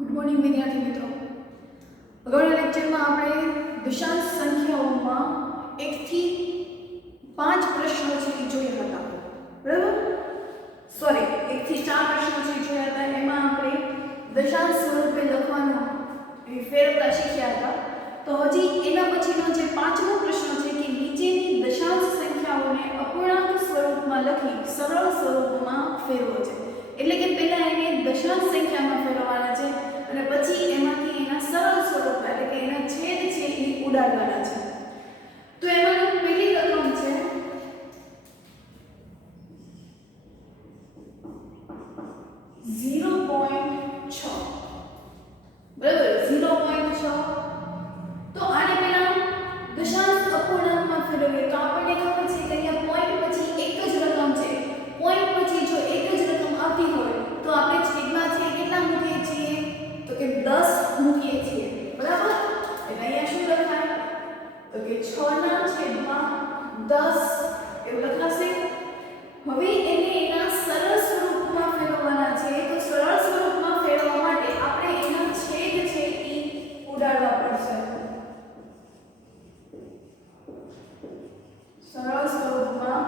Good morning વિદ્યાર્થી મિત્રો. અગાઉના લેક્ચરમાં આપણે દશાંશ સંખ્યાઓમાં 1 થી 5 પ્રશ્નો છે એ જોયા હતા. બરાબર? સોરી, 1 થી 4 પ્રશ્નો છે જોયા હતા. એમાં આપણે દશાંશ સ્વરૂપે લખવાનો એ ફેરવતા શીખ્યા હતા. તો હજી એના પછીનો જે પાંચમો પ્રશ્ન છે કે નીચેની દશાંશ સંખ્યાઓને અપૂર્ણાંક સ્વરૂપમાં લખી સરળ સ્વરૂપમાં ફેરવો છે. એટલે કે પહેલા એને દશાંશ સંખ્યામાં ફેરવવાના છે અને પછી એમાંથી એના સરળ સ્વરૂપ એટલે કે એના છેદ છે એ ઉડાડવાના છે. તો એમાં પહેલી રકમ છે 0.6. બરાબર, 0.6. તો આને પહેલા દશાંશ અપૂર્ણાંકમાં ફેરવીએ તો આપણને ખબર છે કે અહીંયા પોઈન્ટ પછી એક જ રકમ છે. પોઈન્ટ પછી જો એક જ રકમ આવતી હોય તો આપણે છેદમાં છે કેટલા મૂકીએ છીએ? તો કે 10 મૂકીએ છીએ. બરાબર? એટલે અહીંયા શું લખાય? તો કે 6 ના છેદમાં 10 એવું લખાશે. હવે એને એના સરળ સ્વરૂપમાં ફેરવવાના છે. તો સરળ સ્વરૂપમાં ફેરવવા માટે આપણે એના છેદ છે એ ઉડાડવા પડશે. સરળ સ્વરૂપમાં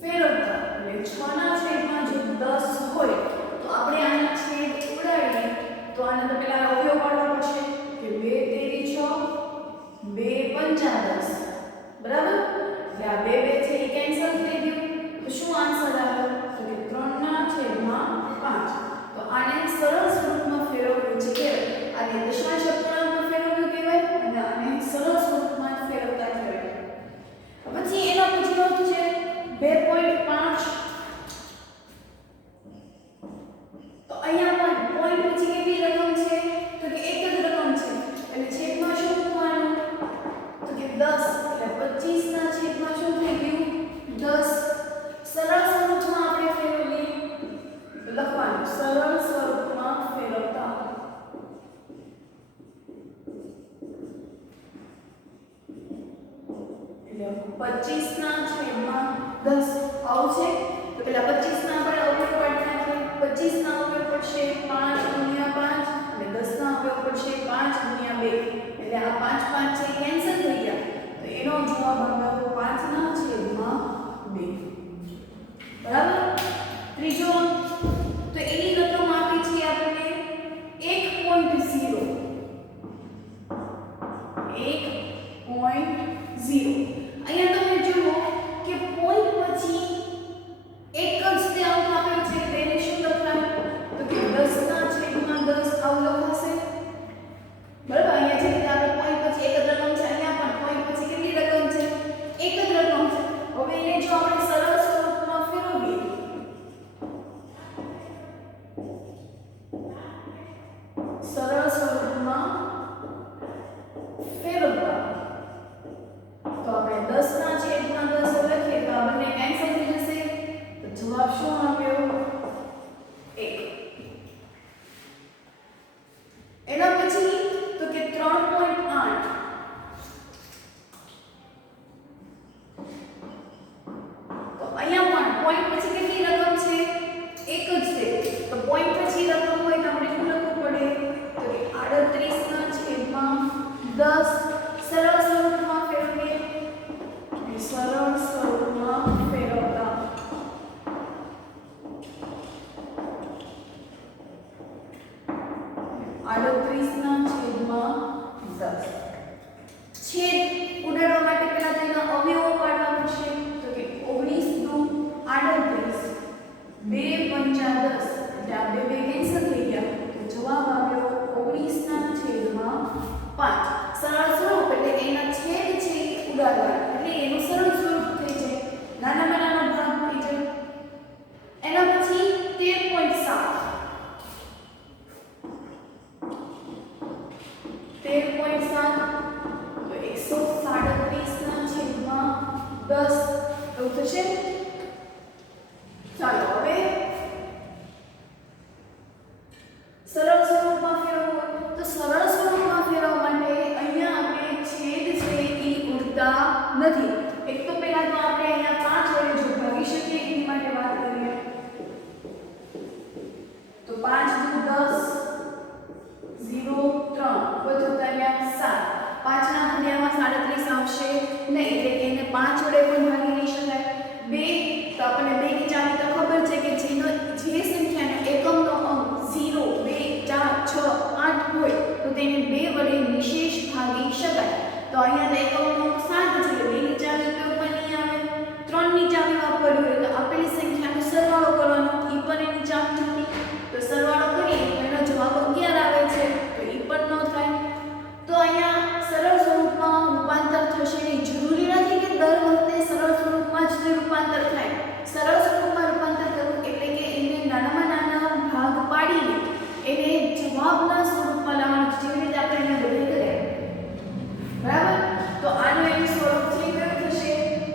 ફેરવતા એટલે 6 ના છેદમાં જો 10 હોય તો આપણે આના છેદ ઉડાડીએ તો આને તો પહેલા અવયવ પાડવા પડશે કે 2 તેરી 6 2 પંચા 10. બરાબર? એટલે આ 2 2 છે એ કેન્સલ થઈ ગયું. તો શું આન્સર આવ્યો? તો કે 3 ના છેદમાં 5. તો આને સરળ સ્વરૂપમાં ફેરવવું છે કે આને દશાંશ અપૂર્ણાંકમાં ફેરવવું કહેવાય અને આને સરળ સ્વરૂપમાં ફેરવતા કહેવાય. પછી એના પછીનો છે 2.5. તો અહીંયા પણ પોઈન્ટ પછી કેટલી રકમ છે? તો કે એક જ રકમ છે. એટલે છેદમાં શું મૂકવાનું? તો કે 10. એટલે 25 ના છેદમાં શું થઈ ગયું? 10. સરળ સ્વરૂપમાં આપણે ફેરવીએ લખવાનું સરળ સ્વરૂપમાં ફેરવતા. એટલે 25 ના છેદમાં 10 આવશે. તો પેલા 25 ના આપણે અવયવ પાડતા છે. 25 ના અવયવ પડશે 5 ગુણ્યા 5 અને 10 ના અવયવ પડશે 5 ગુણ્યા 2. એટલે આ 5 5 છે કેન્સલ થઈ ગયા. તો એનો જવાબ આવ્યો 5 ના છેદમાં 2. બરાબર? ત્રીજો તો એની રકમ આપી છે આપણને 1.0. 1.0. અહીંયા તમે જુઓ કે પોઈન્ટ પછી એક જ તે અંક આપેલ છે. તેને શું લખાય? તો કે 10 ના છેદમાં 10 આવું લખાશે. બરાબર? અહીંયા છે કે આપણે પોઈન્ટ પછી એક જ રકમ છે. અહીંયા પણ પોઈન્ટ પછી કેટલી રકમ છે? એક જ રકમ છે. હવે એને જો આપણે સરળ સ્વરૂપમાં ફેરવીએ સરળ સ્વરૂપમાં ફેરવવા તો આપણે 10 ના છેદમાં 10 લખીએ તો આ બંને કેન્સલ થઈ જશે. તો જવાબ શું આવ્યો? 1. એના પછી તો કે 3.8. તો અહીંયા પણ પોઈન્ટ પછી કેટલી રકમ છે? એક જ છે. તો પોઈન્ટ પછી રકમ હોય તો આપણે શું લખવું પડે? તો કે 38 ના છેદમાં 10. સરળ સ્વરૂપમાં ફેરવીએ સરળ સ્વરૂપમાં ફેરવતા 38 ના છેદમાં 10. છેદ ઉડાડવા માટે પહેલા તેના અવયવો પાડવા પડશે. તો કે 19 નું 38 2 પંચા 10. એટલે આ 2 2 કેન્સલ થઈ ગયા. તો જવાબ આવ્યો 19 ના છેદમાં 5. સરળ સ્વરૂપ એટલે એના છેદ છે ઉડાડવા એટલે એનું સરળ સ્વરૂપ થઈ જાય. નાનામાં નાનો ભાગ થઈ જાય. એના પછી 13.7. 13.7 તો 137 ના છેદમાં 10 એવું થશે. ચાલો હવે સરળ સ્વરૂપમાં ફેરવવું તો સરળ સ્વરૂપમાં ફેરવવા માટે અહીંયા આપણે છેદ છે એ ઉડતા નથી. એક તો પહેલા તો આપણે અહીંયા 5 વડે જો ભાગી શકીએ એની માટે વાત કરીએ તો 5 × 10 આવશે નહીં, એટલે કે એને 5 વડે પણ ભાગી નહીં શકાય. 2 તો આપણને 2 ની ચાવી તો ખબર છે કે જે સંખ્યાનો એકમનો અંક 0, 2, 4, 6, 8 હોય તો તેને 2 વડે નિશેષ ભાગી શકાય. તો અહીંયા એકમનો અંક 7 છે, 2 ની ચાવી ઉપયોગમાં નહીં આવે. 3 ની ચાવી વાપરવી હોય તો આપેલી સંખ્યાનો સરવાળો કરવાનો, ઈ પણ એની ચાવી નથી, તો સરવાળો કરીએ તો એનો જવાબ 11 આવે છે, તો ઈ પણ ન થાય. તો અહીંયા સરળ સ્વરૂપમાં રૂપાંતર થશે નહીં. જરૂરી નથી કે દર વખતે સરળ સ્વરૂપમાં જ રૂપાંતર થાય. સરળ સ્વરૂપમાં રૂપાંતર કરવું એટલે કે એને નાનામાં નાના ભાગ પાડીને એને જવાબના સ્વરૂપમાં લાવવાનું, જેવી રીતે આપણે એને બધે કર્યા. બરાબર? તો આનું એનું સ્વરૂપ છે કેવું થશે?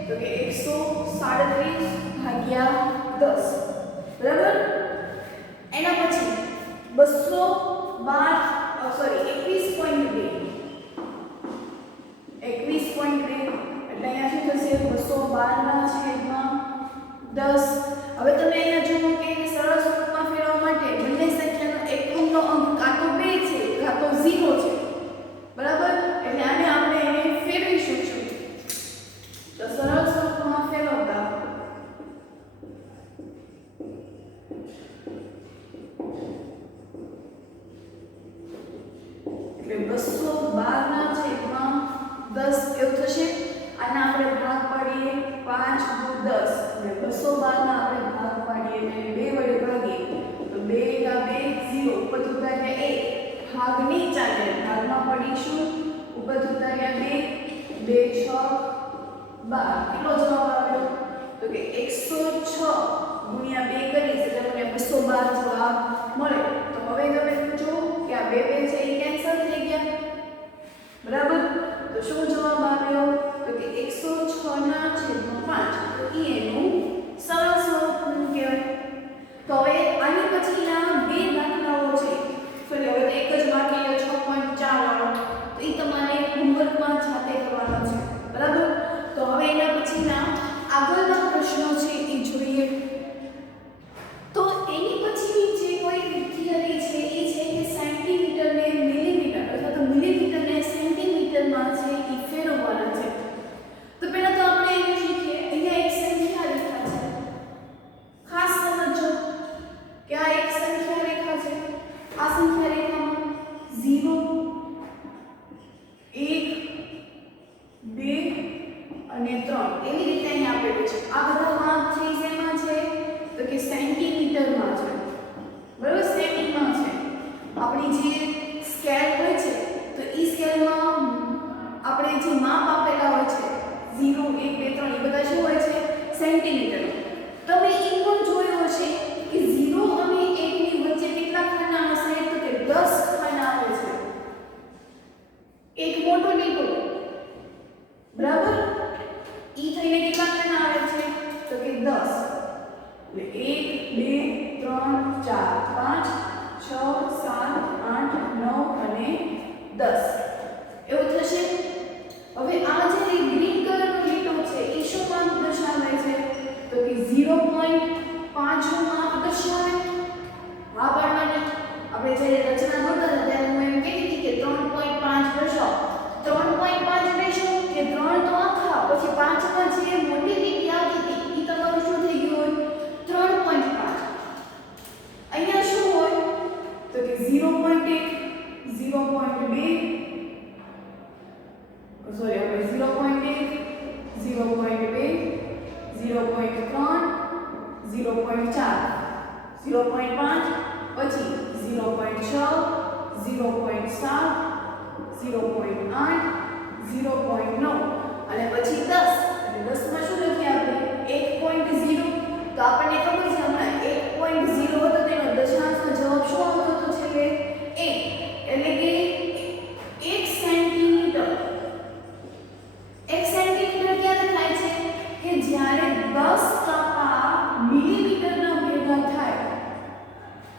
તો કે 137/10. બરાબર? એના પછી 21.2 એટલે અહીંયા શું થશે? 212/10. હવે તમે અહીંયા જુઓ કે સરળ સ્વરૂપમાં ફેરવવા માટે બંને સંખ્યાનો એકમનો અંક કાં તો 2 છે કાં તો 0 છે. બરાબર? એટલે આને આપણે એને ફેરવીશું છું. તો સરળ સ્વરૂપમાં ફેરવતા એટલે 212/10 એવું થશે. આના આપણે ભાગ પાડીએ 5 × 10 અને 212 ના આપણે ભાગ પાડીએ અને 2 વડે ભાગીએ તો 2 × 2 0, ઉપર ઉતાર્યા 1, ભાગ નહીં ચાલે, ભાગમાં પડીશું, ઉપર ઉતાર્યા 2, 2 6 12. કેટલો જવાબ આવ્યો? તો કે 106 × 2 કરીશ એટલે મને 212 જવાબ મળે. તો હવે તમે પૂછો કે આ 2 2 છે એ કેન્સલ થઈ ગયા. બરાબર? તો શું જવાબ આવ્યો? તો કે 106/5. તો એ એનું સરળ સ્વરૂપ કહેવાય. તો હવે આની પછીના 2 દાખલાઓ છે. સોરી, હવે એક જ બાકી છે 6.4 વાળો. તો એ તમારે હોમવર્કમાં જાતે કરવાનો છે. બરાબર? તો હવે એના પછીના આગળના પ્રશ્નો છે એ જોઈએ. તો એની પછીની જે કોઈ થિયરી છે એ છે કે સેન્ટીમીટરને મિલીમીટર અથવા તો મિલીમીટરને સેન્ટીમીટરમાં છે એ ફેરવવાના છે. તો પહેલા તો આપણે એને શીખીએ. અહીંયા એક સંખ્યા રેખા છે. ખાસ સમજો કે આ એક સંખ્યા રેખા છે. આ સંખ્યા રેખામાં 0, 1, 2 અને 3 એવી રીતે અહીં આપેલું છે. આ બધા માપ છે શેમાં છે? તો કે સેન્ટીમીટરમાં છે. બરાબર? સેન્ટીમાં છે. આપણી જે સ્કેલ હોય છે તો ઈ સ્કેલમાં આપણે જે માપ આપેલા હોય છે 0, 1, 2, 3 એ બધા શું હોય છે? સેન્ટીમીટર. તમે એ પણ જોયું હશે કે 0 અને 1 ની વચ્ચે કેટલા ખાના હશે? તો કે 10 ખાના હોય છે. એક મોટો લીટો. બરાબર? ઈ થઈને કેટલા ખાના આવે છે? તો કે 10. એટલે 1, 2, 3, 4, 5, 6, 7, 8, 9 અને 10 એવું થશે. હવે આ જે ગ્રીન કલરનો લીટો છે એ શું માપ દર્શાવે છે? તો કે 0.5 નું માપ દર્શાવે. હા પાડવાની. આપણે જ્યારે રચના કરતા હતા ત્યારે હું એમ કહેતી હતી કે 3.5 દર્શાવો. 3.5 લેશો કે 3 તો આખા, પછી 5 માં જે મોટી લીટી આવતી હતી એ તમારું શું થઈ ગયું હોય? 3.5. અહીંયા શું હોય? તો કે 0.1, 0.2, સોરી આપણે 0.1, 0.2, 0.3, 0.4, 0.5, પછી 0.6, 0.7, 0.8, 0.9 અને પછી 10. અને 10 માં શું લખીએ આપણે? 1.0. તો આપણને ખબર છે હમણાં 1.0 હતો તેનો દશાંશનો જવાબ શું આવતો હતો છેલ્લે? 1. એટલે કે 1 સેન્ટીમીટર. 1 સેન્ટીમીટર ક્યારે થાય છે? કે જ્યારે 10 કાપા મિલીમીટરના ભેગા થાય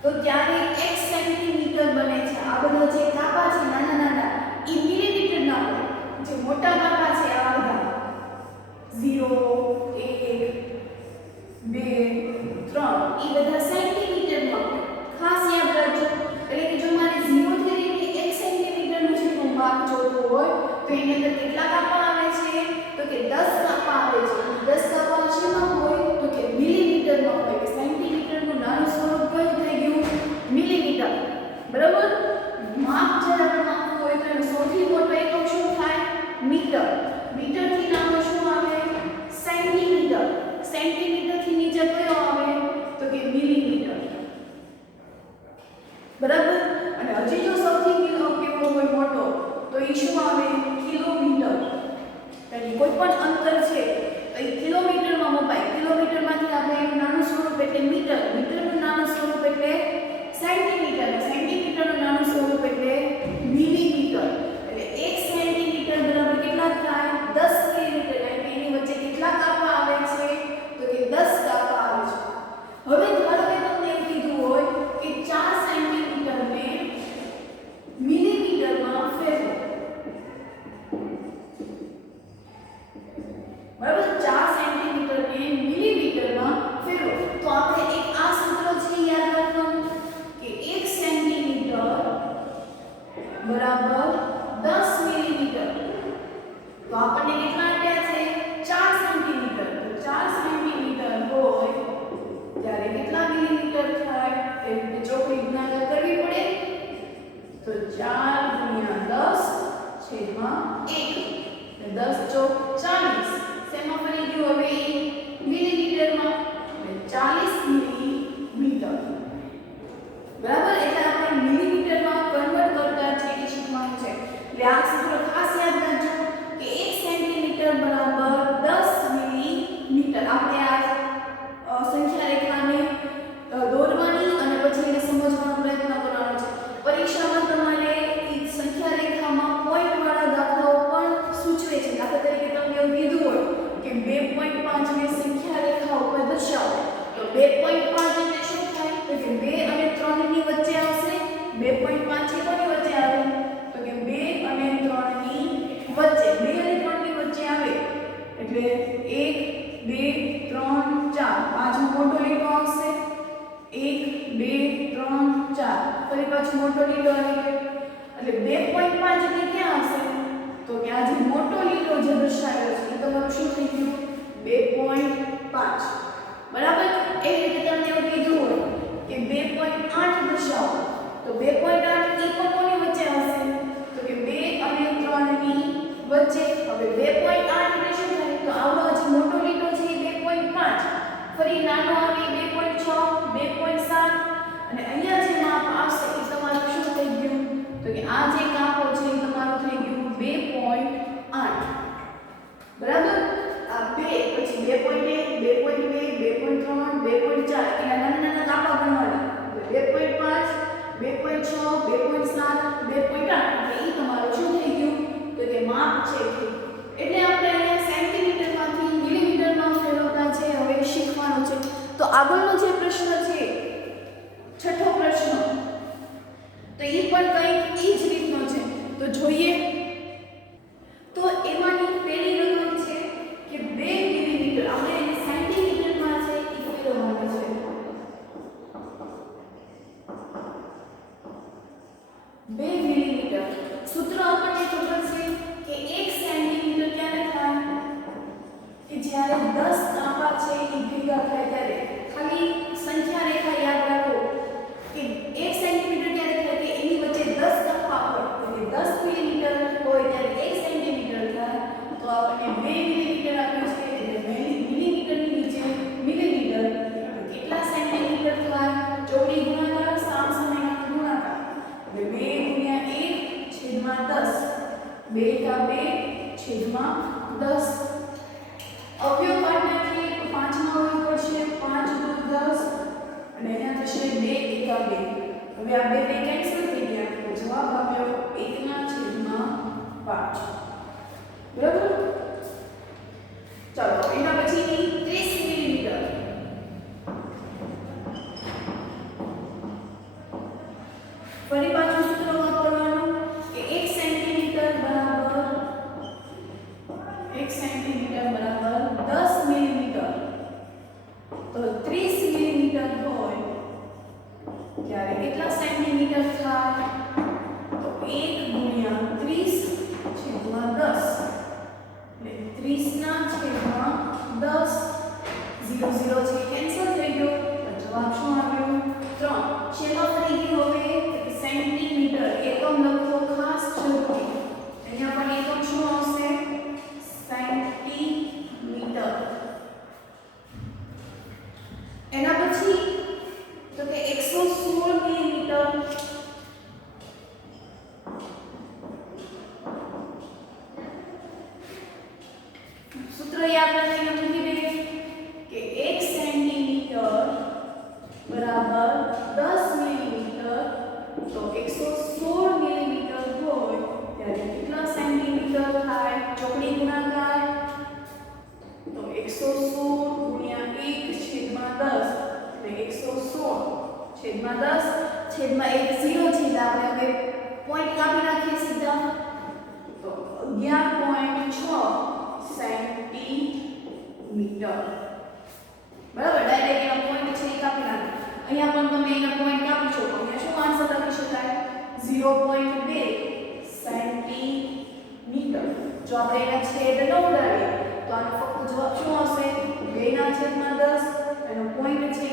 તો ત્યારે 1 સેન્ટીમીટર બને છે. આ બધા જે કાપા છે નાના નાના એ મિલીમીટરના હોય. જે મોટા કાપા છે આ બધા 0, 1, 2, 3 એ બધા સેન્ટીમીટરમાં હોય. ખાસ યાદ રાખજો. એટલે કે જો મારે 0 થી લઈને 1 સેન્ટીમીટરનું જેટલું માપ જોતું હોય તો એની અંદર કેટલા કાપા આવે છે? હજી જો સૌથી કેવો હોય મોટો તો એ શું આવે કિલોમીટર એટલે કોઈ પણ અંતર છે તો એ કિલોમીટરમાં મપાય કિલોમીટરમાંથી આપણે એનું નાનું સ્વરૂપ એટલે મીટર મીટરનું નાનું સ્વરૂપ એટલે સેન્ટીમીટર સેન્ટીમીટરનું નાનું સ્વરૂપ એટલે મિલીમીટર એટલે 1 સેન્ટીમીટર બરાબર કેટલા થાય 10 મિલીમીટર એટલે એની વચ્ચે કેટલા કાપા આવે છે તો કે 10 કાપા આવે છે હવે ધારો કે તમને એમ કીધું હોય કે 4 સેન્ટીમીટરને મિલીમીટરમાં ફેરવો બરાબર 4 સેન્ટીમીટરને મિલીમીટરમાં ફેરવો તો આપણે એક આ સૂત્ર છે યાદ રાખવાનું કે 1 સેન્ટીમીટર બરાબર 10 મિલીમીટર તો આપણને કેટલા આપ્યા છે 4 સેન્ટીમીટર તો 4 સેન્ટીમીટર હોય ત્યારે કેટલા મિલીમીટર થાય એ રીતે ચોકડી ગુણાકાર કરવી પડે તો 4 ગુણ્યા 10 છેદમાં 1 10 ચોક 40 શેમાં ફરી ગયું હવે મિલીમીટરમાં એટલે 40 મિલીમીટર બરાબર એટલે આપણે મિલીમીટરમાં કન્વર્ટ કરતા છે એ શીખવાનું છે એટલે આ સૂત્ર ખાસ યાદ રાખજો કે 1 સેન્ટીમીટર બરાબર 10 મિલીમીટર આપણે આ સંખ્યા રેખાને દોરવાની અને પછી એને સમજવાનો પ્રયત્ન કરવાનો છે પરીક્ષામાં તમારે એ સંખ્યા રેખામાં પોઈન્ટ વાળા દાખલાઓ પણ સૂચવે છે દાખલા તરીકે તમને એવું કીધું હોય કે 2.5 ને સંખ્યા રેખા ઉપર દર્શાવો તો 2.5 એટલે શું થાય તો કે 2 અને 3 ની વચ્ચે આવશે 2.5 છે કોની વચ્ચે આવે તો કે 2 અને 3 ની વચ્ચે 2 અને 3 ની વચ્ચે આવે એટલે 1 2 3 4 પાછો મોટો લીટો આવશે 1 2 3 4 ફરી પાછો મોટો લીટો આવી ગયો એટલે 2.5 એટલે ક્યાં આવશે તો કે આ જે મોટો લીટો જે દર્શાવ્યો છે એ તમારું શું થઈ ગયું 2.5 બરાબર એ રીતે તમને એવું કીધું હોય કે 2.8 દર્શાવો તો 2.8 એ પણ કોની વચ્ચે આવશે તો કે 2 અને 3 ની વચ્ચે હવે 2.8 એટલે શું થાય તો આવડો જે મોટો લીટો છે એ 2.5 ફરી નાનો આવે 2.6 2.7 અને અહીંયા જે માપ આવશે એ તમારું શું થઈ ગયું તો કે આ જે કાપો છે એ તમારું થઈ ગયું 2.8 બરાબર આ 2 પછી 2.1 2.2 2.3 2.4 એના નાના નાના કાપા ગણવાના 2.5 2.6 2.7 2.8 એટલે એ તમારું શું થઈ ગયું તો કે માપ છે એટલે આપણે અહીંયા સેન્ટીમીટરમાંથી મિલીમીટરમાં ફેરવતા છે હવે શીખવાનું છે તો આગળનો જે પ્રશ્ન છે છઠ્ઠો પ્રશ્ન તો એ પણ કંઈક એ જ રીતનો છે તો જોઈએ તો એમાંની પહેલી રકમ છે કે 2 મિલીમીટર આપણે એને સેન્ટીમીટરમાં છે એ ફેરવવાનું છે 2 મિલીમીટર સૂત્ર આપણને ખબર છે કે 1 સેન્ટીમીટર ક્યારે થાય કે જ્યારે 10 કાપા છે એ ભેગા થાય ત્યારે ખાલી સંખ્યા રેખા યાદ રાખો કે 1 સેન્ટીમીટર ક્યારે થાય કે એની વચ્ચે 10 કાપા હોય તો કે 10 મિલીમીટર હોય ત્યારે 1 સેન્ટીમીટર થાય તો આપણને 2 મિલીમીટર આપ્યું છે એટલે મિલીમીટરની નીચે મિલીમીટર તો કેટલા સેન્ટીમીટર થાય ચોકડી ગુણાકાર સામસામેના ગુણાકાર એટલે 2 ગુણ્યા 1 છેદમાં 10 2 કા 2 છેદમાં 10 અવયવ કાઢ નાખીએ તો 5 માં આવવું પડશે 5 દુ 10 અને અહીંયા થશે 2 એકા 2 હવે આ 2 કેન્સલ થઈ ગયા તો જવાબ આવ્યો 1 ના છેદમાં 5 બરાબર ચાલો એના પછીની 30 મિલીમીટર ફરી પાછું સૂત્ર વાપરવાનું કે 1 સેન્ટીમીટર બરાબર 10 મિલીમીટર તો 30 મિલીમીટર હોય ત્યારે કેટલા સેન્ટીમીટર થાય તો 1 ગુણ્યા 30 છેદમાં 10 એટલે 30 ના છેદમાં 10 0 0 છે કેન્સલ થઈ ગયો તો જવાબ શું આવ્યો 3 શેમાં થઈ ગયું હવે સેન્ટીમીટર એકમ લખવો ખાસ જરૂરી અહીંયા પણ એકમ શું આવશે સેન્ટીમીટર એના પછી તો કે 116 મિલીમીટર આપણે અહીંયા મૂકી દઈએ કે 1 સેન્ટીમીટર બરાબર 10 મિલીમીટર, તો 116 મિલીમીટર હોય ત્યારે કેટલા સેન્ટીમીટર થાય? ચોકડી ગુણાકાર, તો 116 ગુણ્યા 1/10 એટલે 116/10 છેદમાં 1 0 છે એટલે આપણે હવે પોઈન્ટ કાપી નાખીએ સીધા, તો 11.6 સેન્ટીમીટર. બરાબર, ડાયરેક્ટ એનો પોઈન્ટ છે એ કાપી નાખો. અહીંયા પણ તમે એના પોઈન્ટ કાપી શકો. અહીંયા શું આન્સર લખી શકાય? 0.2 સેન્ટીમીટર. જો આપણે એના છેદ ન ઉડાડીએ તો આનો ફક્ત જવાબ શું આવશે? 2/10. એનો પોઈન્ટ છે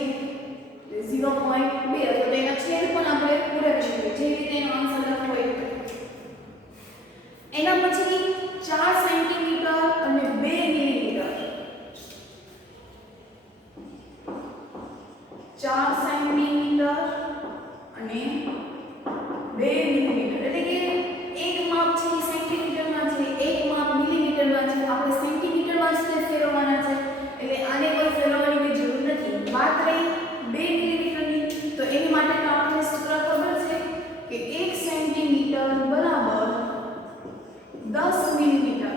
0.2, તો એના છેદ પણ આપણે ઉડાડી શકીએ જે રીતે એનો આન્સર લખવો હોય. એના પછી 4 સેન્ટીમીટર અને 2 મિલીમીટર. 4 સેન્ટીમીટર અને 2 મિલીમીટર, એટલે કે એક માપ છે એ સેન્ટીમીટરમાં છે, એક માપ મિલીમીટરમાં છે. આપણે સેન્ટીમીટરમાં જ ફેરવવાના છે એટલે આને કોઈ ફેરવવાની કોઈ જરૂર નથી. વાત રહી 2 મિલીમીટરની, તો એની માટે આપણને સૂત્ર ખબર છે કે 1 સેન્ટીમીટર બરાબર 10 મિલીમીટર.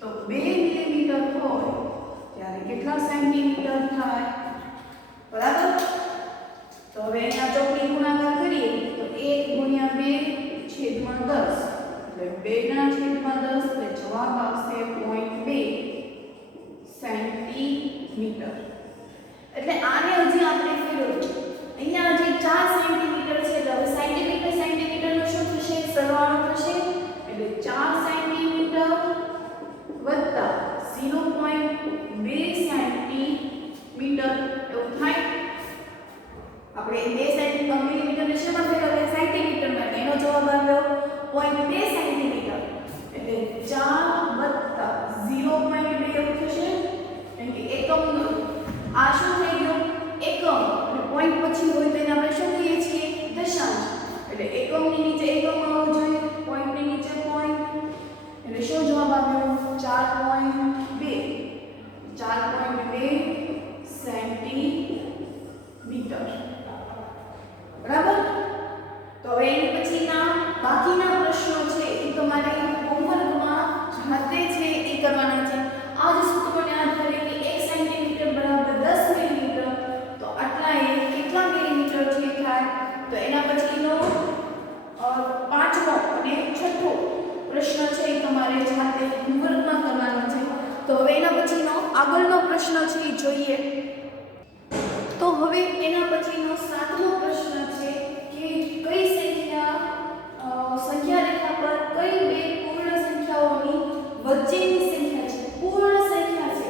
તો 2 મિલીમીટર હોય ત્યારે કેટલા સેન્ટીમીટર થાય? બરાબર, તો હવે એના ચોકડી ગુણાકાર કરીએ તો 1 ગુણ્યા 2/10 એટલે 2/10 એટલે જવાબ આવશે 0.2 સેન્ટીમીટર. એટલે આને હજી આપણે ફેરવવું. અહીંયા હજી 4 સેન્ટીમીટર છે એટલે હવે સેન્ટીમીટરનો શું થશે? સરવાળો થશે એટલે 4 સેન્ટીમીટર વત્તા 0.2 સેન્ટીમીટર એવું થાય. આપણે 2 મિલીમીટરને શેમાં ફેરવીએ? સેન્ટીમીટરમાં. એનો જવાબ આવ્યો 0.2 સેન્ટીમીટર એટલે 4 વત્તા 0.2 એવું થશે. કેમ કે એકમનો આ શું થઈ ગયો? એકમ, અને પોઈન્ટ પછી હોય તો એને આપણે શું કહીએ છીએ? દશાંશ. એટલે એકમની નીચે એકમ આવવો જોઈએ, પોઈન્ટની નીચે પોઈન્ટ. એટલે શું જવાબ આવ્યો? 4.2 સેન્ટીમીટર. બરાબર, તો હવે એની પછીના બાકીના પ્રશ્નો છે એ તમારે હોમવર્કમાં જાતે છે એ કરવાના છે. આ જ સૂત્રોને આધારે કે 1 સેન્ટીમીટર બરાબર 10 મિલીમીટર, તો આટલા એ કેટલા મિલીમીટર છે થાય? તો એના પછીનો 5મો અને 6થો પ્રશ્ન છે એ તમારે જાતે હોમવર્કમાં કરવાનો છે. તો હવે એના પછીનો આગળનો પ્રશ્ન છે એ જોઈએ. તો હવે એના પછીનો 7મો પ્રશ્ન છે કે કઈ સંખ્યા રેખા પર કઈ બે પૂર્ણ સંખ્યાઓની વચ્ચેની સંખ્યા છે? પૂર્ણ સંખ્યા છે.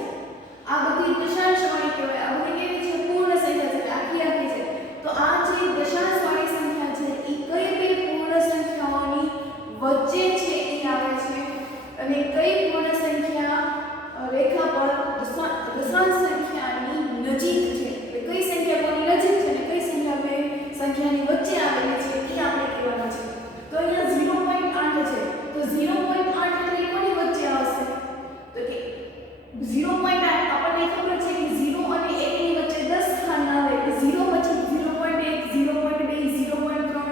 આ બધી દશાંશવાળી કહેવાય. આ બધી કેવી છે? પૂર્ણ સંખ્યા છે, આખી છે. તો આ જે દશાંશવાળી સંખ્યા છે એ કઈ બે પૂર્ણ સંખ્યાઓની વચ્ચે છે એ આવે છે, અને કઈ પૂર્ણ સંખ્યા રેખા પર દશાંશ સંખ્યાની નજીક છે? એટલે કઈ સંખ્યા કોની નજીક છે અને કઈ સંખ્યા બે સંખ્યાની વચ્ચે આવેલી છે એ આપણે કહેવાનું છે. તો અહીંયા 0.8 છે, તો 0.8 એટલે કોની વચ્ચે આવશે? તો કે 0.8 આપણને ખબર છે કે 0 અને 1 ની વચ્ચે 10 સ્થાન આવે એટલે 0 પછી 0.1 0.2 0.3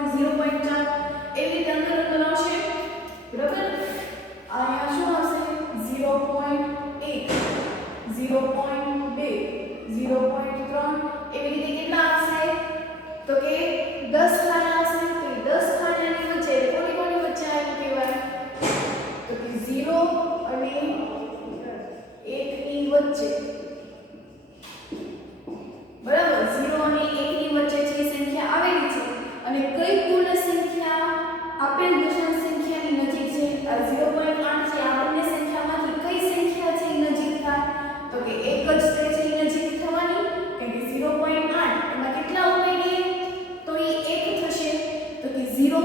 0.4 એવી રીતે અંદર આવશે. બરાબર, અહીંયા શું આવશે? 0.1 0.2 0.3 એવી રીતે કેટલા આવશે? તો કે 10 સ્થાન આવશે. તો 10 સ્થાનની વચ્ચે કોની વચ્ચે આવેલું કહેવાય? તો કે 0 અને 1 ની વચ્ચે. બરાબર, 0 અને 1 ની વચ્ચે જે સંખ્યા આવેલી છે, અને કઈ પૂર્ણ સંખ્યા આપેલ દશાંશ સંખ્યાની નજીક છે? આ 0.8 છે. આ બંને સંખ્યામાંથી કઈ સંખ્યા છે એ નજીક થાય? તો કે એક જ તે છે એ નજીક થવાની. કેમ કે 0.8 એમાં કેટલા ઉમેરીએ તો એ 1 થશે. તો કે 0.2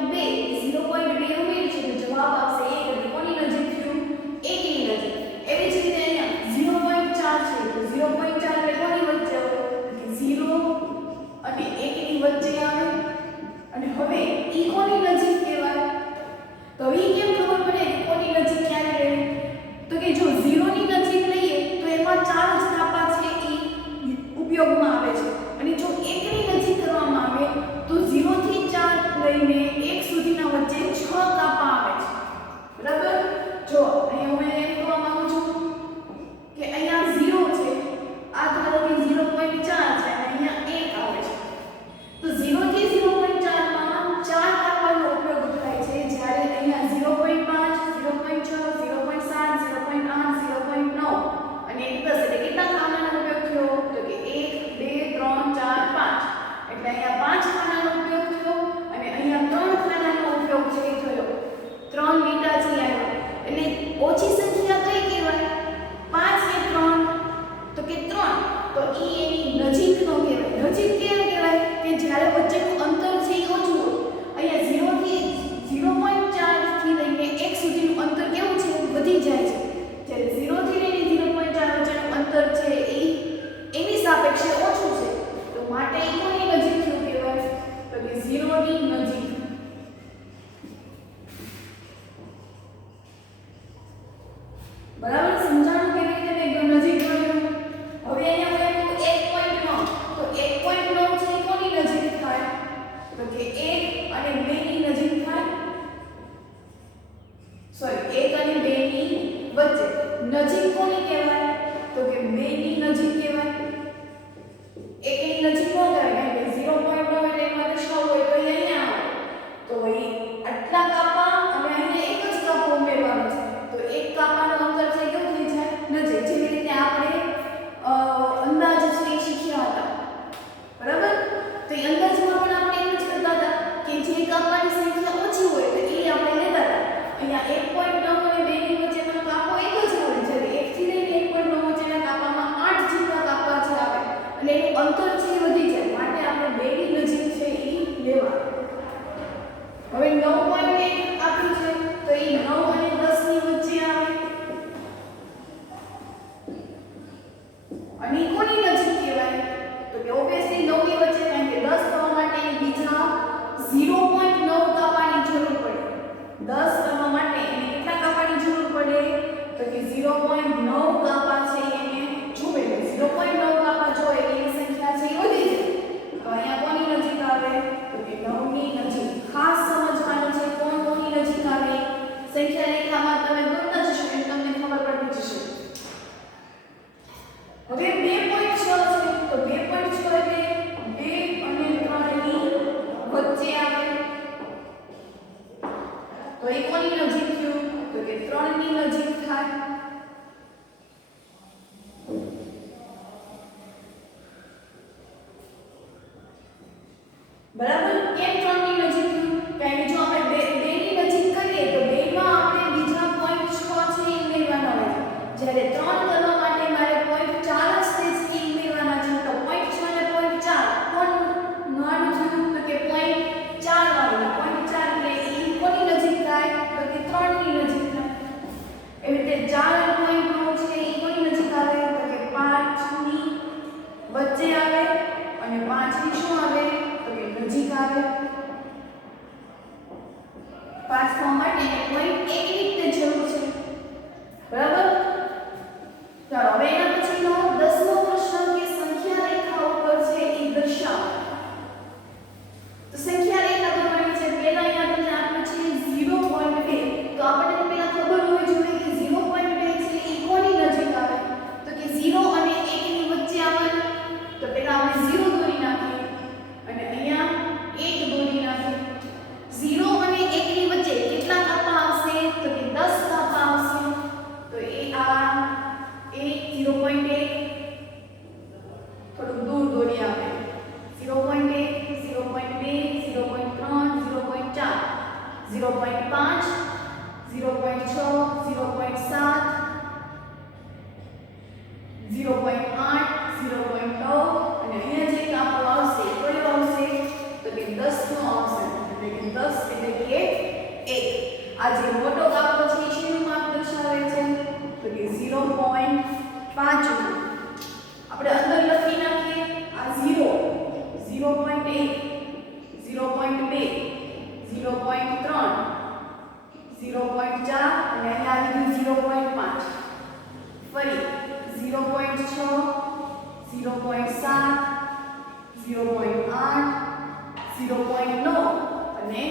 ઉમેરી છે તો જવાબ આવશે 1. એટલે કોની નજીક થયું? 1 ની નજીક. એવી જ રીતે અહીંયા 0.4 છે, તો 0.4 એટલે કોની વચ્ચે આવે? તો કે 0 અને 1 ની વચ્ચે આવે. અને હવે ઈ કોની નજીક કહેવાય? તો ઈ કેમ ખબર પડે કોની નજીક ક્યારે રહેવું? તો કે જો 0 તો કે 1 અને 2 ની નજીક થાય, સોરી 1 અને 2 ની વચ્ચે નજીક કોની કહેવાય? તો કે 2 ની નજીક કહેવાય. 1 ની નજીક નો કહેવાય કારણ કે 0.9 એટલે એમાં દશાંશ હોય તો અહીંયા આવે. તો એ આટલા કાપા અને અહીંયા એક જ કાપો ઉમેરવાનો છે. તો એક કાપાનું અંતર છે કેવું થઈ જાય? નજીક. જેવી રીતે આપણે અંદાજ છે એ શીખ્યા હતા. બરાબર? તો એ અંદાજમાં પણ આપણે એમ જ કરતા હતા કે જે કાપાની સંખ્યા ઓછી હોય તો એ આપણે લેતા હતા. અહીંયા 1.9 અને 2 ની વચ્ચેનો કાપો એક જ આવે. જ્યારે 1 થી લઈને 1.9 વચ્ચેના કાપામાં 8 જેટલા કાપા છે આવે એટલે એનું અંતર છે એ વધી જાય. માટે આપણે 2 ની નજીક છે એ લેવા. હવે 9.1 આપ્યું છે તો એ 9 અને 10 ની વચ્ચે આવે. અને કોની નજીક કહેવાય? તો કે ઓબ્વિયસલી 9 ની વચ્ચે કારણ કે 10 થવા માટે બીજા 0.9 કાપાની જરૂર પડે. 10 કરવા માટે એને કેટલા કાપાની જરૂર પડે? તો કે 0.9 કાપા છે એને જોવે. 0.9 કાપા જો એની સંખ્યા છે એ વધી જાય. તો અહીંયા કોની નજીક આવે? તો કે 9 ની નજીક. ખાસ સમજવાનું છે કોણ કોની નજીક આવે. સંખ્યા રેખામાં તમે દોરતા જશો એટલે તમને ખબર પડી જશે. હવે 2.6 છે તો 2.6 એટલે 2 અને 3 ની વચ્ચે આવે. તો એ કોની નજીક થયું? તો કે 3 ની નજીક થાય. બરાબર? કેમ 3 ની નજીક થયું? કારણ કે જો આપણે 2 ની નજીક કરીએ તો 2 માં આપણે બીજા 0.6 છે એ ઉમેરવાના હોય છે. જ્યારે 3 કરવા માટે મારે 0.4 જ છે એ ઉમેરવાના છે. તો 0.6 અને 0.4 કોણ નાનું થયું? તો કે 0.4 વાળું. 0.4 એટલે એ કોની નજીક થાય? તો કે 3 ની નજીક થાય. એવી રીતે 4 અને 0.9 છે એ કોની નજીક આવે? તો કે 5 ની વચ્ચે આવે. અને 5 ની શું આવે? તો કે નજીક આવે. 5 થવા માટે 0.1 ની તે જરૂર છે. બરાબર? ચાલો હવે એના પછીનો 10મો પ્રશ્ન કે સંખ્યા રેખા ઉપર છે એ દર્શાવો. તો સંખ્યા રેખા દોરવાની છે. પહેલા અહીંયા તમને આપ્યું છે 0.2. તો આપણને પહેલા ખબર હોવી જોઈએ કે 0.2 છે એ કોની નજીક આવે? તો કે 0 અને 1 ની વચ્ચે આવવાનું. તો પહેલા આપણે 0 દોરી નાખીએ અને અહીંયા 1 દોરી નાખીએ. 0 અને 1 ની વચ્ચે કેટલા કાપા આવશે? તો કે 10 કાપા આવશે. તો એ આ 1 0.1 થોડું દૂર દોરી આપણે. 0.1 0.2 0.3 0.4 0.5 0.6 0.7 0.8 0.9 અને અહીંયા જે કાપો આવશે કયો આવશે? તો કે 10 નો આવશે. એટલે કે 10 એટલે કે 1. આ જે મોટો કાપો છે એ શેનું માપ દર્શાવે છે? તો કે 0.5 નું. આપણે અંદર લખી નાખીએ આ 0 0.1 0.2 0.3 0.4 અને અહીંયા આવી ગયું 0.5. ફરી 0.6 0.7 0.8 0.9 અને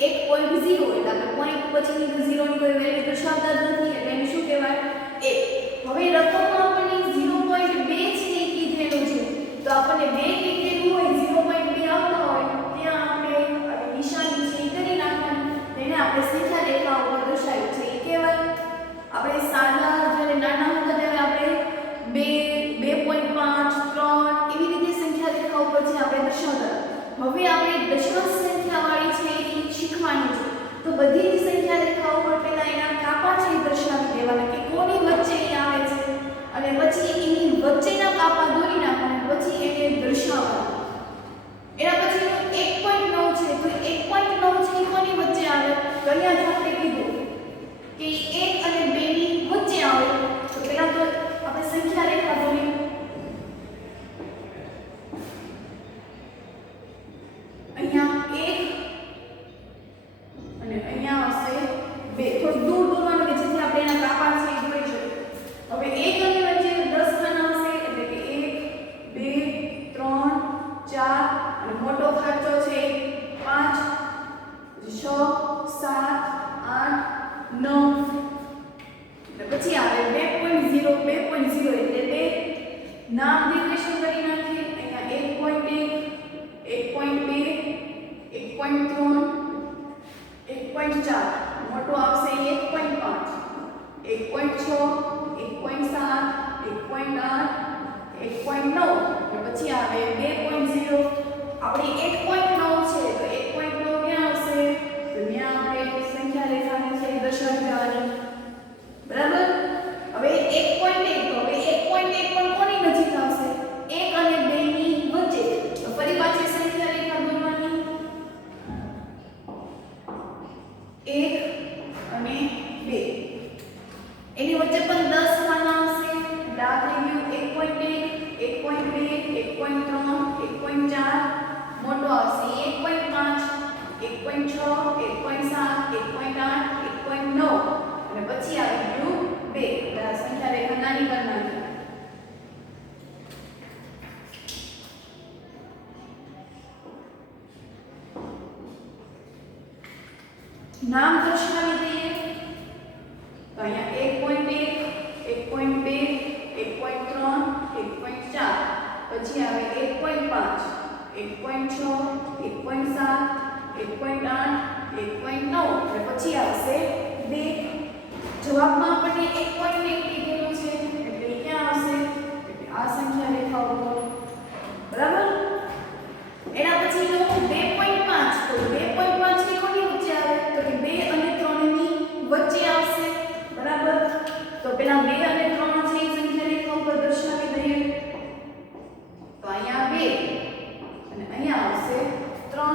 1.0 એટલે આપણે પોઈન્ટ પછીની તો 0 ની કોઈ વેલ્યુ દર્શાવતા જ નથી એટલે એને શું કહેવાય? 1. હવે રકમમાં આપણને 0.2 છે એ કીધેલું છે. તો આપણને 2 કીધેલું હોય 0.2 આવતા હોય ત્યાં આપણે આ નિશાની છે એ કરી નાખવાની. તેને આપણે સંખ્યા રેખા ઉપર દર્શાવ્યું છે એ કહેવાય. આપણે સાદા જ્યારે નાના હતા ત્યારે આપણે 2 2.5 3 એવી રીતે સંખ્યા રેખા ઉપર છે આપણે દર્શાવતા. હવે આપણે દશાંશ સંખ્યા વાળી છે એ શીખવાની છે. તો બધી જ સંખ્યા રેખા ઉપર પહેલા એના કાપા છે એ દર્શાવી દેવાના કે કોની વચ્ચે એ આવે છે અને પછી એની વચ્ચેના કાપા દોરી નાખવાના. પછી એને દર્શાવવાનું. એના પછી 1.9 છે તો 1.9 છે એ કોની વચ્ચે આવે? તો અહીંયા જો આપણે કીધું કે 1 અને 2 ની વચ્ચે આવે. તો પહેલા તો આપણે સંખ્યા રેખા દોરી. અહીંયા 1 અને અહીંયા આવશે 2. થોડું દૂર દોરવાનું કે જેથી આપણે એના કાપા છે એ દોરી શકીએ. હવે 1 અને વચ્ચે 10 ખાના આવશે એટલે કે 1 2 3 4 અને મોટો ઘાત 1.3 1.4 મોટો આવશે 1.5 1.6 1.7 1.8 1.9 અને પછી આવે 2.0 આપણે 1.9 છે તો 1.9 ક્યાં આવશે તો ત્યાં આપણે સંખ્યા રેખાને છે દર્શાવી દેવાની બરાબર હવે 1.1 તો હવે 1.1 પણ કોની નજીક આવશે 1 અને 2 ની વચ્ચે તો ફરી પાછી સંખ્યા રેખા દોરવાની 1 અને 2 એની વચ્ચે પણ 10 સ્થાન આવશે એટલે આ થઈ ગયું 1.1 1.2 1.3 1.4 મોટો આવશે 1.5 1.6 1.7 1.8 1.9 અને પછી આવી ગયું 2 એટલે આ સંખ્યા રેખા નાની કરી નાખી નામ દર્શાવી દઈએ તો અહીંયા 1.1 1.2 1.3 પછી આવે 1.5 1.6 1.7 1.8 1.9 અને પછી આવશે 2 જવાબમાં આપણને 1.1 કીધેલું છે એટલે ક્યાં આવશે એટલે આ સંખ્યા રેખા ઉપર બરાબર એના પછી નો 2.5 તો 2.5 ની કોની વચ્ચે આવે તો કે 2 અને 3 ની વચ્ચે આવશે બરાબર તો પેલા 2 અને 3 છે એ સંખ્યા રેખા ઉપર દર્શાવી દઈએ તો અહીંયા 2 અને અહીંયા આવશે 3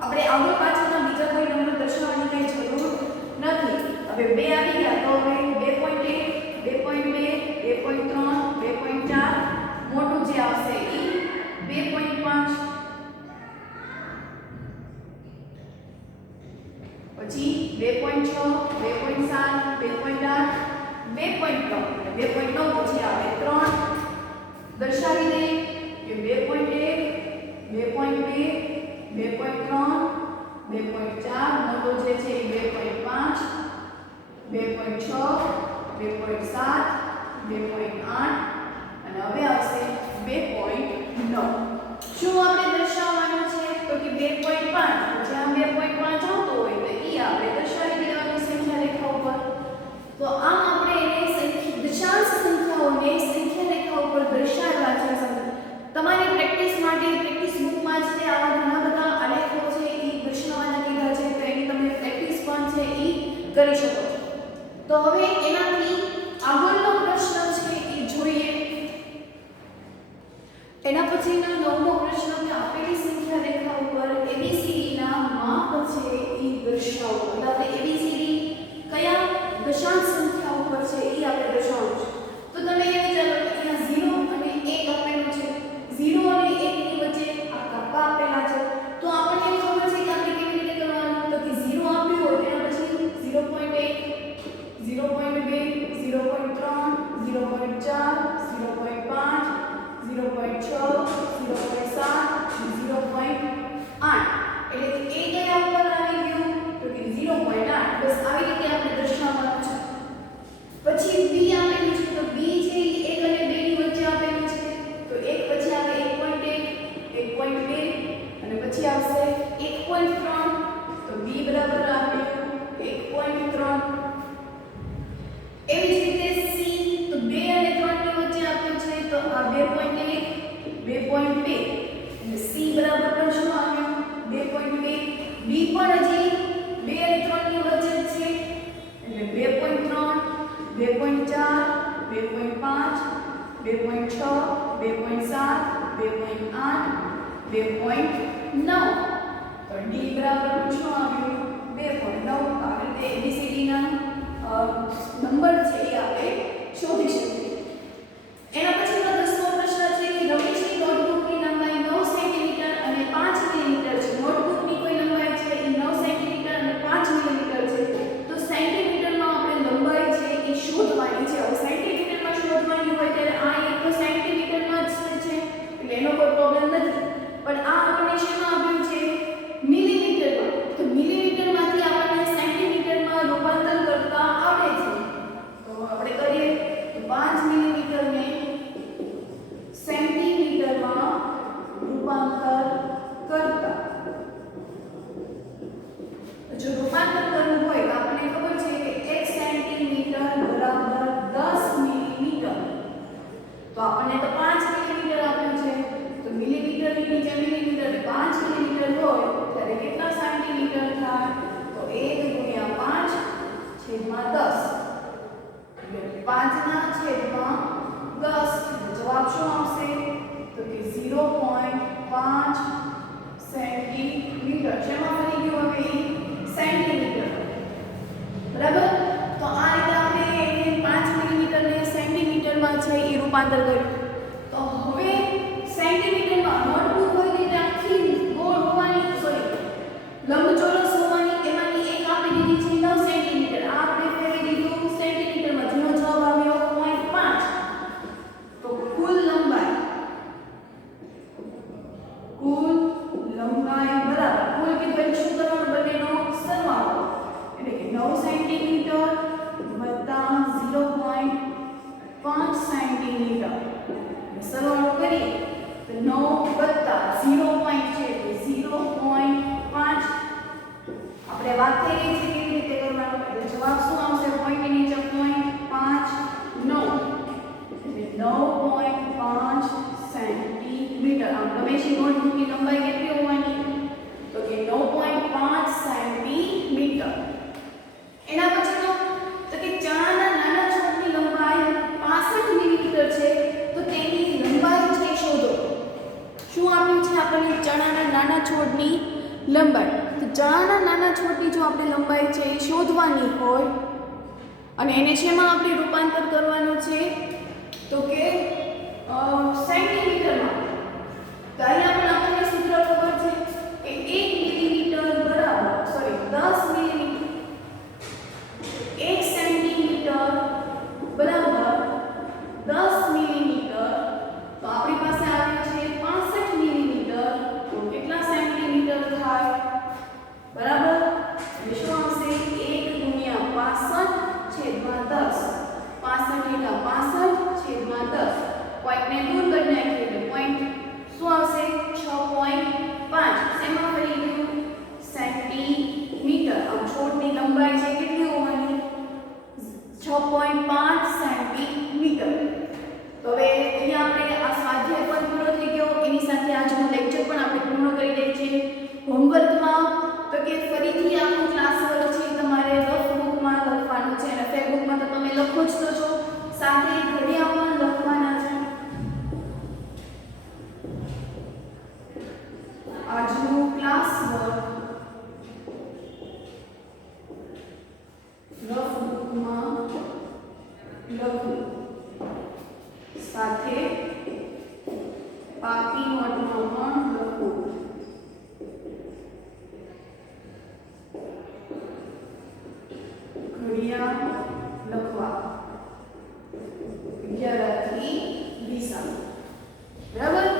આપણે આગળ પાછળના બીજા કોઈ નંબર દર્શાવવાની કઈ જરૂર નથી હવે 2 આવી ગયા તો હવે 2.1 2.2 2.3 2.4 મોટું જે આવશે એ 2.5 પછી 2.6 2.7 2.8 2.9 2.9 પછી આવે 3 દર્શાવી દઈએ કે 2.1 2.2 2.3 2.4 મોટો જે છે એ 2.5 2.6 2.7 2.8 અને હવે આવશે 2.9 શું આપણે દર્શાવવાનું છે તો કે 2.5 જ્યાં 2.5 આવતો હોય તો ઈ આપણે દર્શાવી દેવાની સંખ્યા રેખા ઉપર તો આમ આપણે એને દશાંશ સંખ્યાઓને સંખ્યા રેખા ઉપર દર્શાવ્યા છે તમારી પ્રેક્ટિસ માટે પ્રેક્ટિસ બુકમાં જ તે આવા ઘણા બધા આલેખો છે એ દર્શાવવાના કીધા છે તો એની તમે પ્રેક્ટિસ પણ છે એ કરી શકો છો તો હવે એનાથી આગળનો પ્રશ્ન છે એ જોઈએ એના પછીનો 9મો પ્રશ્ન કે આપેલી સંખ્યા રેખા ઉપર ABCD ના માપ છે એ દર્શાવો એટલે આપણે ABCD કયા દશાંશ સંખ્યા ઉપર છે એ આપણે દર્શાવવું છે તો તમે એ વિચારો કે અહીંયા 0 અને 1 આપેલું છે 0 અને 1 ની વચ્ચે આ કપ્પા આપેલા છે તો આપણને ખબર છે કે આપણે કેવી રીતે કરવાનું તો કે 0 આપ્યું હોય તેના પછી 0.1 0.2 0.3 0.4 0.5 0.6 0.7 0.8 એટલે કે એ કયા ઉપર આવી ગયું તો કે 0.8 બસ આવી રીતે આપણે દર્શાવવાનું છે પછી b આપેલું છે તો b છે એ 1 અને 2 ની વચ્ચે આપેલું છે તો 1 પછી આવે 1.1 1.2 અને પછી આવશે 1.3 તો b બરાબર આવ્યું 1.3 એવી જ રીતે c તો 2 અને 3 ની વચ્ચે આપ્યું છે તો આ 2.1 2.2 અને c બરાબર પણ શું આવ્યું 2.2 b પણ હજી 2 અને 3 ની વચ્ચે છે એટલે 2.3 2.4 2.5 2.6 2.7 2.8 2.9 તો d બરાબર શું આવ્યું 2.9 આ રીતે ABCD ના નંબર છે એ આપણે શોધી શકીએ એના પછીનો 10મો પ્રશ્ન છે કે રમેશની નોટબુકની લંબાઈ 9 સેન્ટીમીટર અને 5 મિલીમીટર છે નોટબુકની કોઈ લંબાઈ છે એ 9 સેન્ટીમીટર અને 5 મિલીમીટર છે તો સેન્ટીમીટરમાં આપણે લંબાઈ છે એ શોધવાની છે હવે સેન્ટીમીટરમાં શોધવાની હોય ત્યારે આ એક સેન્ટીમીટરમાં જ છે એટલે એનો કોઈ પ્રોબ્લેમ નથી પણ આ આપણને શેમાં આપ્યું છે રૂપાંતર કર્યું. તો હવે સેન્ટીમીટરમાં નોટબુક હોય ને એટલે આખી ગોળ હોવાની લંબચોરસ હોવાની એમાંની એક આપી દીધી છે 9 સેન્ટીમીટર. આ આપણે ફેરવી દીધું સેન્ટીમીટરમાં, જેનો જવાબ આવ્યો 0.5. તો કુલ લંબાઈ બરાબર કુલ કીધું શું કરવાનું, બંનેનો સરવાળો એટલે કે 9 સેન્ટીમીટર વત્તા 0.5 સેન્ટીમીટર. સરવાળો કરીએ તો 9 વત્તા 0 પોઈન્ટ છે એટલે 0.5. આપણે વાત થઈ ગઈ છે કેવી રીતે કરવાનું, એટલે જવાબ શું આવશે, પોઈન્ટ ની નીચે 0.5 9 એટલે 9.5 સેન્ટીમીટર. આમ ગમે છે નોટબુકની લંબાઈ કેટલી હોવાની, તો કે 9.5 સેન્ટીમીટર. એના પછીનો તો કે ચણાના નાના છોડની લંબાઈ 65 મિલીમીટર છે, તો તેની લંબાઈ છે શોધો. શું આપ્યું છે આપણને, ચણાના નાના છોડની લંબાઈ. તો ચણાના નાના છોડની જો આપણે લંબાઈ છે એ શોધવાની હોય અને એને શેમાં આપણે રૂપાંતર કરવાનું છે, તો કે સેન્ટીમીટરમાં. તો અહીંયા પણ આપણને સૂત્ર ખબર છે કે 1 મિલીમીટર બરાબર 10 મિલીમીટર, 1 સેન્ટીમીટર બરાબર 10 મિલીમીટર. તો આપણી પાસે આવ્યું છે 65 મિલીમીટર. તો કેટલા સેન્ટીમીટર થાય, બરાબર? એટલે શું આવશે, 1 ગુણ્યા 65/10. 65 × 65/10. પોઈન્ટને દૂર કરી નાખીએ એટલે પોઈન્ટ શું આવશે, 6.5. શેમાં ફરી ગયું, સેન્ટીમીટર. આમ છોડની લંબાઈ છે કેટલી હોવાની, 6.5 સેન્ટીમીટર. તો હવે અહીંયા આપણે આ સ્વાધ્યાય પણ પૂરો થઈ ગયો, એની સાથે આજનો લેક્ચર પણ આપણે પૂર્ણ કરી દઈએ છીએ. હોમવર્કમાં તો કે ફરીથી આખું ક્લાસ વર્ક છે તમારે રફ બુકમાં લખવાનું છે અને ફેર બુકમાં તો તમે લખો જ તો છો, સાથે ઘડિયા પણ લખવાના છે. આજનું ક્લાસ વર્ક રફ બુકમાં લખવું, સાથે પાકી નોટમાં પણ લખવું. ઘડિયા લખવા 11 થી 20. બરાબર?